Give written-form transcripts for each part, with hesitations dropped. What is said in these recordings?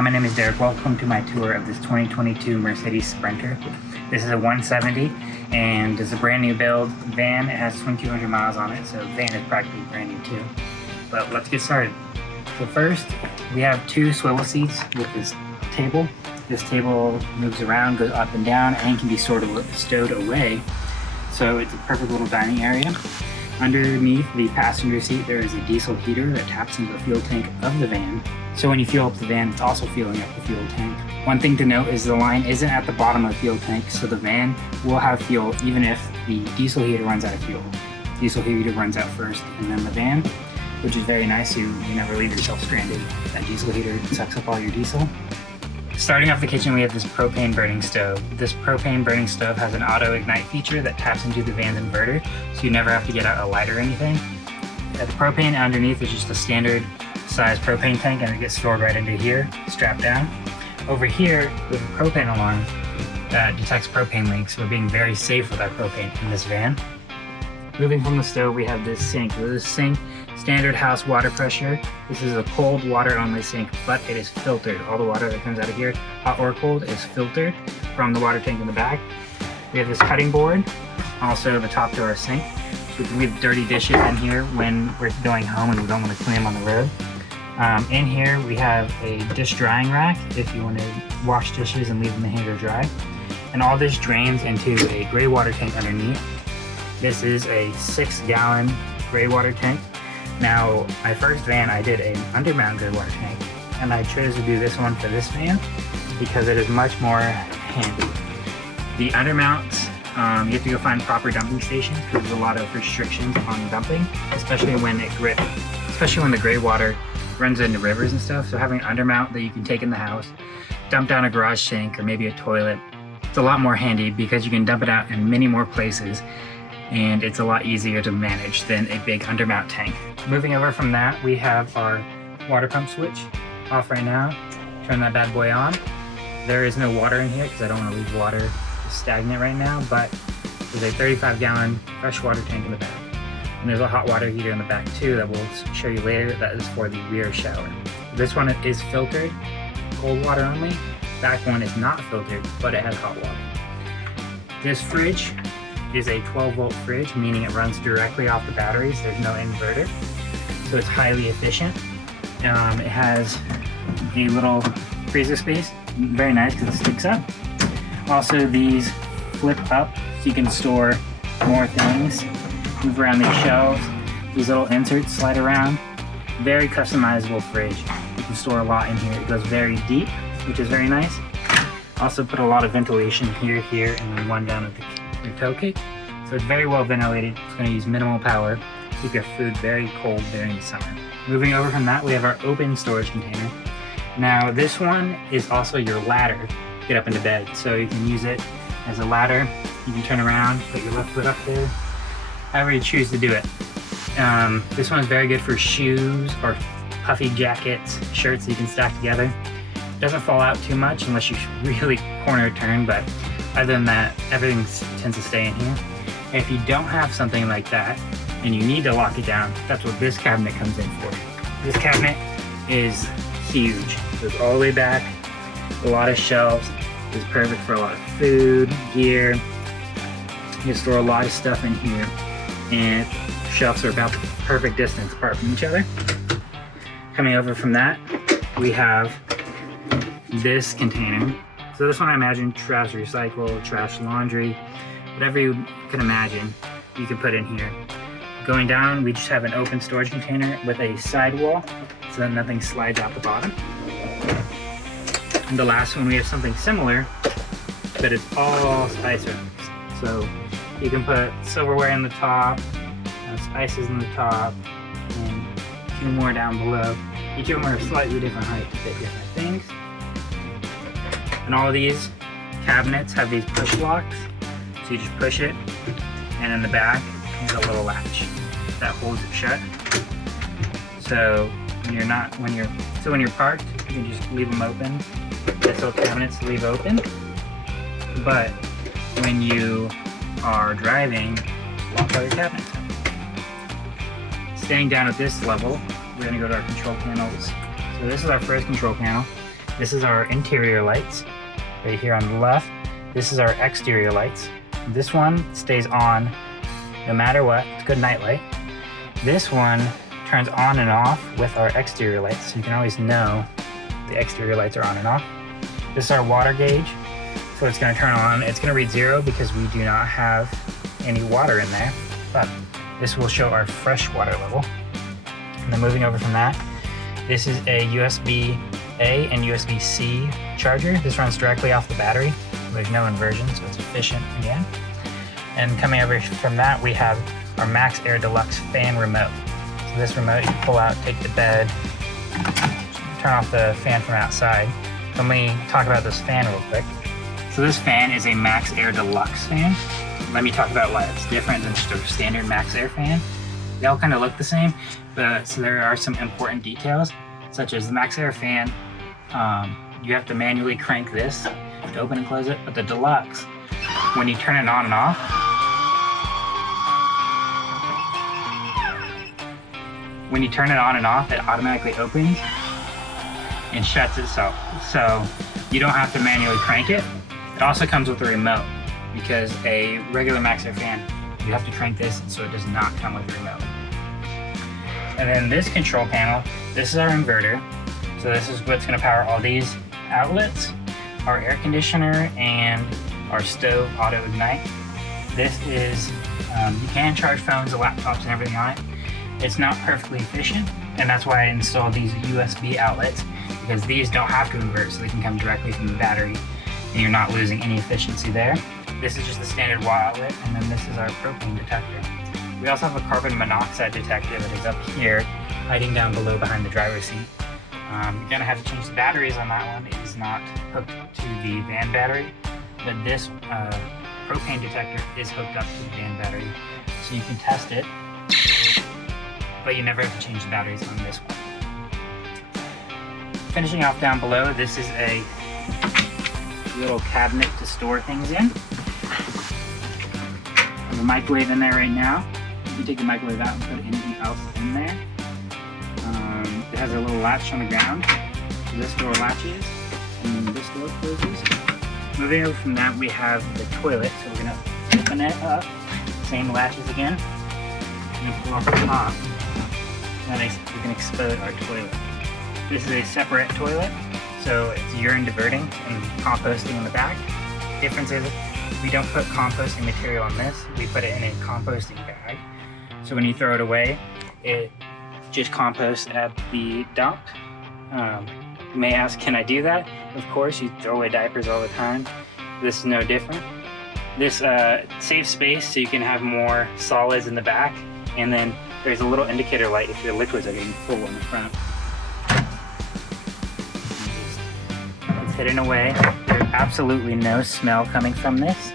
Hi, my name is Derek. Welcome to my tour of this 2022 Mercedes Sprinter. This is a 170 and it's a brand new build van. It has 2,200 miles on it, so the van is practically brand new too. But let's get started. So first, we have two swivel seats with this table. This table moves around, goes up and down, and can be stowed away. So it's a perfect little dining area. Underneath the passenger seat, there is a diesel heater that taps into the fuel tank of the van. So when you fuel up the van, it's also fueling up the fuel tank. One thing to note is the line isn't at the bottom of the fuel tank, so the van will have fuel even if the diesel heater runs out of fuel. Diesel heater runs out first, and then the van, which is very nice, so you never leave yourself stranded. That diesel heater sucks up all your diesel. Starting off the kitchen, we have this propane burning stove. This propane burning stove has an auto ignite feature that taps into the van's inverter, so you never have to get out a light or anything. The propane underneath is just a standard size propane tank, and it gets stored right into here, strapped down. Over here, we have a propane alarm that detects propane leaks. We're being very safe with our propane in this van. Moving from the stove, we have this sink. This sink, standard house water pressure. This is a cold water only sink, but it is filtered. All the water that comes out of here, hot or cold, is filtered from the water tank in the back. We have this cutting board, also the top to our sink. So we can leave dirty dishes in here when we're going home and we don't want to clean them on the road. In here, we have a dish drying rack if you want to wash dishes and leave them in here to dry. And all this drains into a gray water tank underneath. This is a 6-gallon gray water tank. Now, my first van, I did an undermount gray water tank, and I chose to do this one for this van because it is much more handy. The undermounts, you have to go find proper dumping stations because there's a lot of restrictions on dumping, especially when the gray water runs into rivers and stuff. So having an undermount that you can take in the house, dump down a garage sink or maybe a toilet, it's a lot more handy because you can dump it out in many more places, and it's a lot easier to manage than a big undermount tank. Moving over from that, we have our water pump switch off right now. Turn that bad boy on. There is no water in here because I don't want to leave water stagnant right now, but there's a 35-gallon freshwater tank in the back. And there's a hot water heater in the back too that we'll show you later. That is for the rear shower. This one is filtered, cold water only. Back one is not filtered, but it has hot water. This fridge is a 12-volt fridge, meaning it runs directly off the batteries. There's no inverter, so it's highly efficient. It has a little freezer space, very nice because it sticks up. Also, these flip up so you can store more things. Move around these shelves. These little inserts slide around. Very customizable fridge. You can store a lot in here. It goes very deep, which is very nice. Also put a lot of ventilation here, and then one down at your toe kick. So it's very well ventilated. It's going to use minimal power. Keep your food very cold during the summer. Moving over from that, we have our open storage container. Now this one is also your ladder to get up into bed. So you can use it as a ladder. You can turn around, put your left foot up there, however you choose to do it. This one is very good for shoes or puffy jackets, shirts that you can stack together. It doesn't fall out too much unless you really corner turn, but other than that, everything tends to stay in here. If you don't have something like that and you need to lock it down, that's what this cabinet comes in for. This cabinet is huge. It goes all the way back, a lot of shelves. It's perfect for a lot of food, gear. You can store a lot of stuff in here, and shelves are about the perfect distance apart from each other. Coming over from that, we have this container. So this one, I imagine trash recycle, trash laundry, whatever you can imagine, you can put in here. Going down, we just have an open storage container with a sidewall so that nothing slides out the bottom. And the last one, we have something similar, but it's all spice racks. So you can put silverware in the top, spices in the top, and a few more down below. Each of them are a slightly different height to fit different things. And all of these cabinets have these push locks. So you just push it, and in the back is a little latch that holds it shut. So when you're parked, you can just leave them open. This little cabinets leave open. But when you are driving, lock all your cabinets up. Staying down at this level, we're going to go to our control panels. So this is our first control panel. This is our interior lights right here on the left. This is our exterior lights. This one stays on no matter what. It's a good night light. This one turns on and off with our exterior lights, so you can always know the exterior lights are on and off. This is our water gauge, so it's going to turn on. It's going to read 0 because we do not have any water in there, but this will show our fresh water level. And then moving over from that, this is a USB-A and USB-C charger. This runs directly off the battery. There's no inversion, so it's efficient again. And coming over from that, we have our Max Air Deluxe fan remote. So this remote you pull out, take the bed, turn off the fan from outside. Let me talk about this fan real quick. So this fan is a Max Air Deluxe fan. Let me talk about why it's different than just a standard Max Air fan. They all kind of look the same, but so there are some important details, such as the Max Air fan, you have to manually crank this to open and close it, but the Deluxe, when you turn it on and off, it automatically opens and shuts itself. So you don't have to manually crank it. It also comes with a remote, because a regular Max Air fan, you have to crank this, so it does not come with a remote. And then this control panel, this is our inverter. So this is what's going to power all these outlets, our air conditioner, and our stove auto ignite. This is, you can charge phones and laptops and everything on it. It's not perfectly efficient, and that's why I installed these USB outlets, because these don't have to invert, so they can come directly from the battery, and you're not losing any efficiency there. This is just the standard wall outlet, and then this is our propane detector. We also have a carbon monoxide detector that is up here, hiding down below behind the driver's seat. You're gonna have to change the batteries on that one. It is not hooked to the van battery, but this propane detector is hooked up to the van battery, so you can test it, but you never have to change the batteries on this one. Finishing off down below, this is a little cabinet to store things in. There's a microwave in there right now. You can take the microwave out and put anything else in there. It has a little latch on the ground. So this door latches, and this door closes. Moving over from that, we have the toilet. So we're gonna open it up. Same latches again. And pull off the top. And we can expose our toilet. This is a separate toilet, so it's urine diverting and composting in the back. The difference is we don't put composting material on this. We put it in a composting bag. So when you throw it away, it just composts at the dump. You may ask, can I do that? Of course, you throw away diapers all the time. This is no different. This saves space so you can have more solids in the back, and then there's a little indicator light if your liquids are getting full in the front. It's hidden away. There's absolutely no smell coming from this.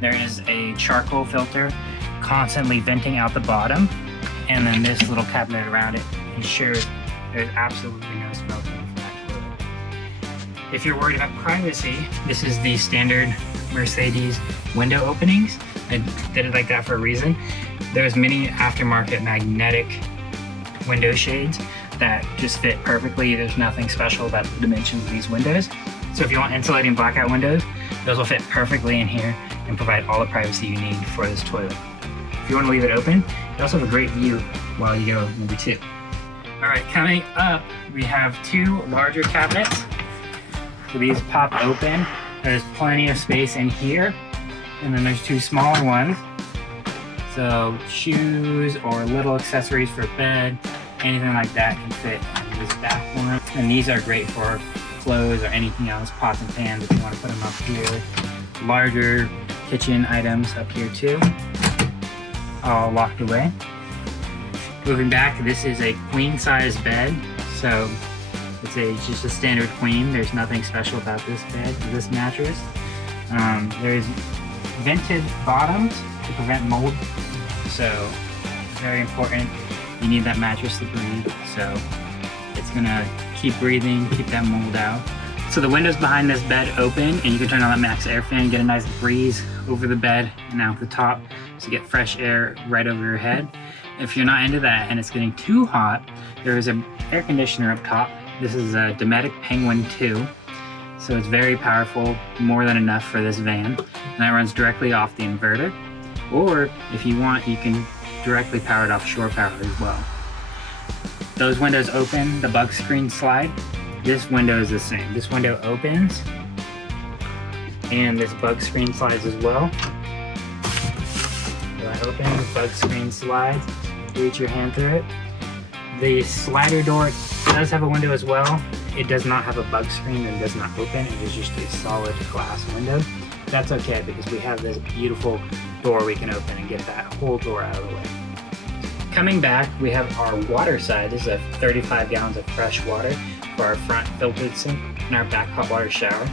There is a charcoal filter constantly venting out the bottom, and then this little cabinet around it ensures there's absolutely no smell coming from that toilet. If you're worried about privacy, this is the standard Mercedes window openings. I did it like that for a reason. There's many aftermarket magnetic window shades that just fit perfectly. There's nothing special about the dimensions of these windows. So if you want insulating blackout windows, those will fit perfectly in here and provide all the privacy you need for this toilet. If you want to leave it open, you also have a great view while you go number 2. All right, coming up, we have 2 larger cabinets. So these pop open. There's plenty of space in here. And then there's 2 smaller ones. So shoes or little accessories for bed, anything like that can fit in this back one. And these are great for clothes or anything else, pots and pans if you want to put them up here. Larger kitchen items up here too, all locked away. Moving back, this is a queen size bed. So it's just a standard queen. There's nothing special about this bed or this mattress. There's vented bottoms to prevent mold. So very important. You need that mattress to breathe. So it's gonna keep breathing, keep that mold out. So the windows behind this bed open, and you can turn on that Max Air fan, get a nice breeze over the bed and out the top, so you get fresh air right over your head. If you're not into that and it's getting too hot, there is an air conditioner up top This is a Dometic Penguin 2. So it's very powerful, more than enough for this van. And that runs directly off the inverter. Or if you want, you can directly power it off shore power as well. Those windows open, the bug screen slide. This window is the same. This window opens, and this bug screen slides as well. So that opens, bug screen slides, reach your hand through it. The slider door does have a window as well. It does not have a bug screen and does not open. It is just a solid glass window. That's okay because we have this beautiful door we can open and get that whole door out of the way. Coming back, we have our water side. This is a 35 gallons of fresh water for our front filtered sink and our back hot water shower.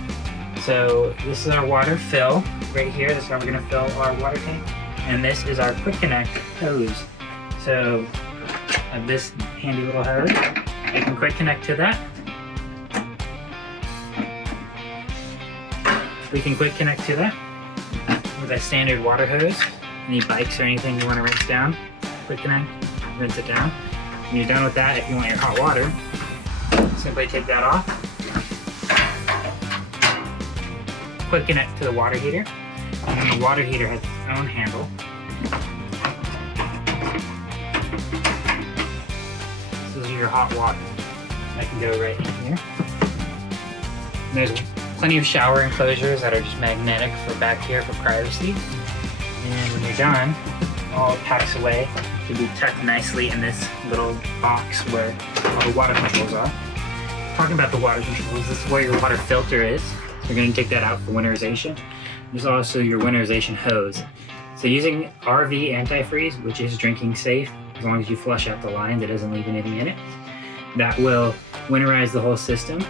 So this is our water fill right here. This is how we're going to fill our water tank. And this is our quick connect hose. So this handy little hose, you can quick connect to that. We can quick connect to that with a standard water hose. Any bikes or anything you want to rinse down, quick connect, rinse it down. When you're done with that, if you want your hot water, simply take that off. Quick connect to the water heater. And then the water heater has its own handle. This is your hot water. That can go right in here. And there's plenty of shower enclosures that are just magnetic for back here for privacy. And when you're done, all packs away to be tucked nicely in this little box where all the water controls are. Talking about the water controls, this is where your water filter is. So you're going to take that out for winterization. There's also your winterization hose. So using RV antifreeze, which is drinking safe, as long as you flush out the lines, it doesn't leave anything in it. That will winterize the whole system,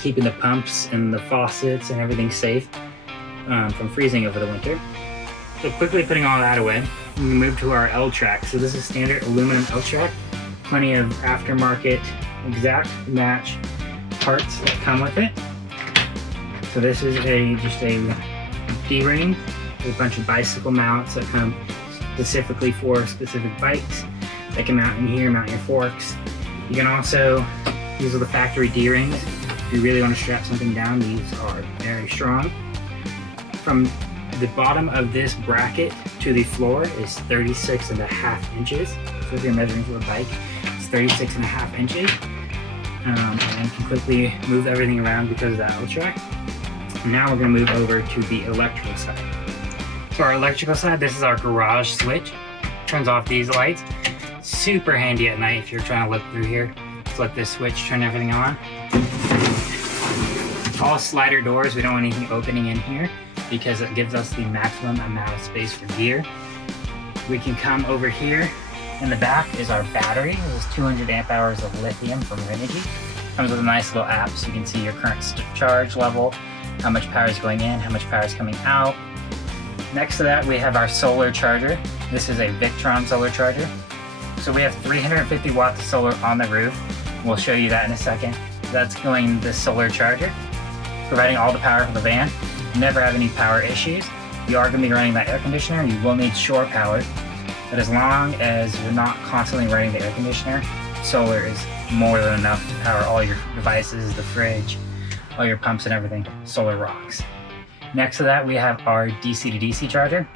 keeping the pumps and the faucets and everything safe from freezing over the winter. So quickly putting all that away, we move to our L-track. So this is standard aluminum L-track. Plenty of aftermarket exact match parts that come with it. So this is just a D-ring with a bunch of bicycle mounts that come specifically for specific bikes. They can mount in here, mount your forks. You can also, these are the factory D-rings. If you really want to strap something down, these are very strong. From the bottom of this bracket to the floor is 36.5 inches. So if you're measuring for a bike, it's 36.5 inches. And you can quickly move everything around because of that L-track. Now we're going to move over to the electrical side. For our electrical side, this is our garage switch. Turns off these lights. Super handy at night if you're trying to look through here. Flip this switch, turn everything on. All slider doors, we don't want anything opening in here because it gives us the maximum amount of space for gear. We can come over here. In the back is our battery. This is 200 amp hours of lithium from Renogy. Comes with a nice little app so you can see your current charge level, how much power is going in, how much power is coming out. Next to that, we have our solar charger. This is a Victron solar charger. So we have 350 watts of solar on the roof. We'll show you that in a second. That's going the solar charger, providing all the power for the van. Never have any power issues. You are going to be running that air conditioner. You will need shore power, but as long as you're not constantly running the air conditioner, solar is more than enough to power all your devices, the fridge, all your pumps and everything. Solar rocks. Next to that, we have our DC to DC charger.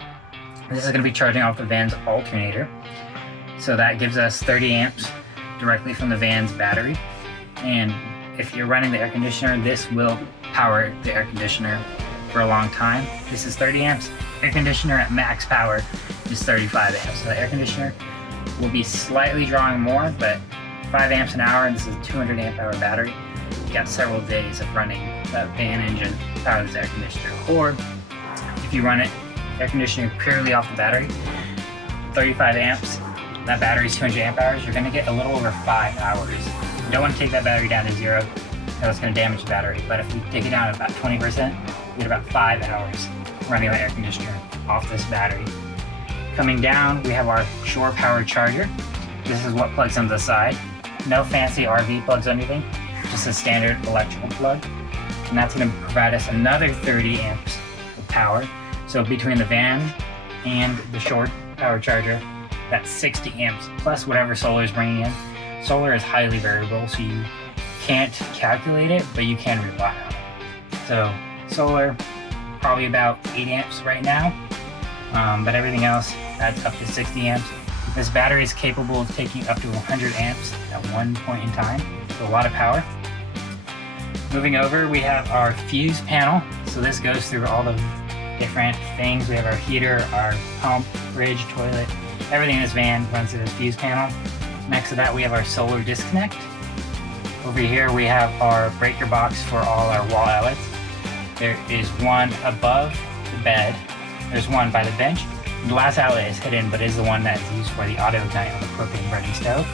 This is going to be charging off the van's alternator. So that gives us 30 amps directly from the van's battery. And if you're running the air conditioner, this will power the air conditioner for a long time. This is 30 amps. Air conditioner at max power is 35 amps. So the air conditioner will be slightly drawing more, but 5 amps an hour, and this is a 200 amp hour battery. You've got several days of running that van engine to power this air conditioner. Or if you run it, air conditioner purely off the battery, 35 amps, that battery is 200 amp hours, you're going to get a little over 5 hours. You don't want to take that battery down to zero, because it's going to damage the battery. But if you take it down to about 20%, you get about 5 hours running the air conditioner off this battery. Coming down, we have our shore power charger. This is what plugs on the side. No fancy RV plugs or anything, just a standard electrical plug. And that's going to provide us another 30 amps of power. So between the van and the shore power charger, that's 60 amps plus whatever solar is bringing in. Solar is highly variable, so you can't calculate it, but you can rely on it. So solar, probably about 8 amps right now, but everything else adds up to 60 amps. This battery is capable of taking up to 100 amps at one point in time, so a lot of power. Moving over, we have our fuse panel. So this goes through all the different things. We have our heater, our pump, fridge, toilet, everything in this van runs through this fuse panel. Next to that, we have our solar disconnect. Over here, we have our breaker box for all our wall outlets. There is one above the bed. There's one by the bench. The last outlet is hidden, but is the one that is used for the auto ignite on the propane burning stove.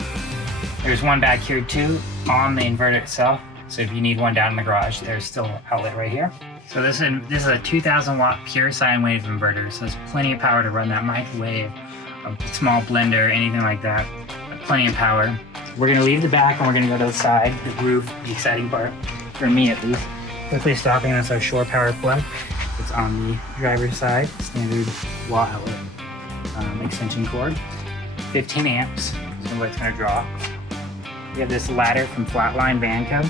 There's one back here too on the inverter itself. So if you need one down in the garage, there's still an outlet right here. So this is a 2000 watt pure sine wave inverter. So there's plenty of power to run that microwave, a small blender, anything like that. Plenty of power. We're gonna leave the back and we're gonna go to the side, the roof, the exciting part, for me at least. Quickly stopping, that's our shore power plug. It's on the driver's side, standard wall outlet extension cord. 15 amps is what it's gonna draw. We have this ladder from Flatline VanCamper.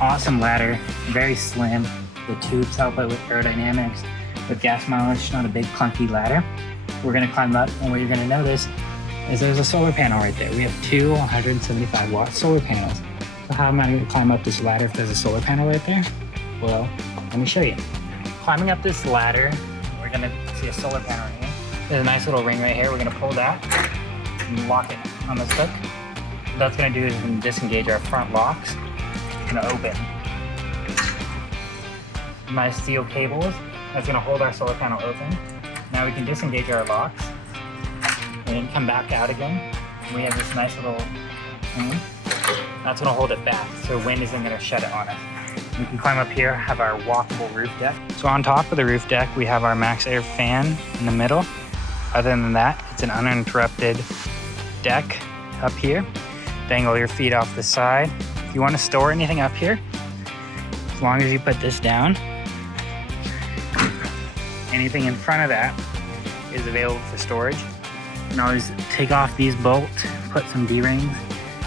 Awesome ladder, very slim. The tubes help it with aerodynamics, with gas mileage, not a big clunky ladder. We're gonna climb up, and what you're gonna notice is there's a solar panel right there. We have two 175 watt solar panels. So how am I gonna climb up this ladder if there's a solar panel right there? Well, let me show you. Climbing up this ladder, we're gonna see a solar panel right here. There's a nice little ring right here. We're gonna pull that and lock it on this hook. What that's gonna do is disengage our front locks. It's gonna open. Nice steel cables. That's gonna hold our solar panel open. Now we can disengage our locks and then come back out again. We have this nice little thing. That's gonna hold it back, so wind isn't gonna shut it on us. We can climb up here, have our walkable roof deck. So on top of the roof deck, we have our max air fan in the middle. Other than that, it's an uninterrupted deck up here. Dangle your feet off the side. If you want to store anything up here, as long as you put this down, anything in front of that is available for storage. You can always take off these bolts, put some D-rings,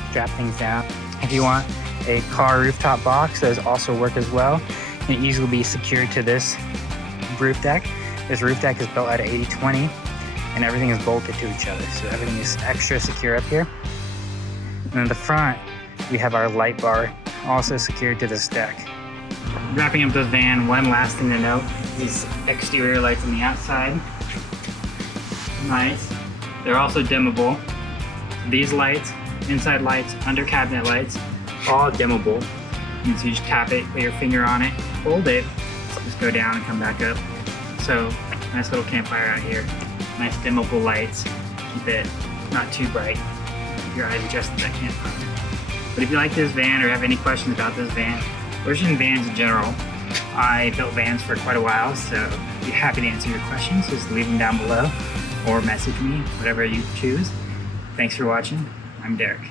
strap things down. If you want a car rooftop box, those also work as well. It can easily be secured to this roof deck. This roof deck is built out of 80/20 and everything is bolted to each other. So everything is extra secure up here. And in the front, we have our light bar also secured to this deck. Wrapping up the van, one last thing to note, these exterior lights on the outside. Nice. They're also dimmable. These lights, inside lights, under cabinet lights, all dimmable. You can just tap it, put your finger on it, hold it, just go down and come back up. So, nice little campfire out here. Nice dimmable lights. Keep it not too bright. Keep your eyes adjusted to that campfire. But if you like this van or have any questions about this van, or just in vans in general, I built vans for quite a while, so I'd be happy to answer your questions. Just leave them down below or message me, whatever you choose. Thanks for watching. I'm Derek.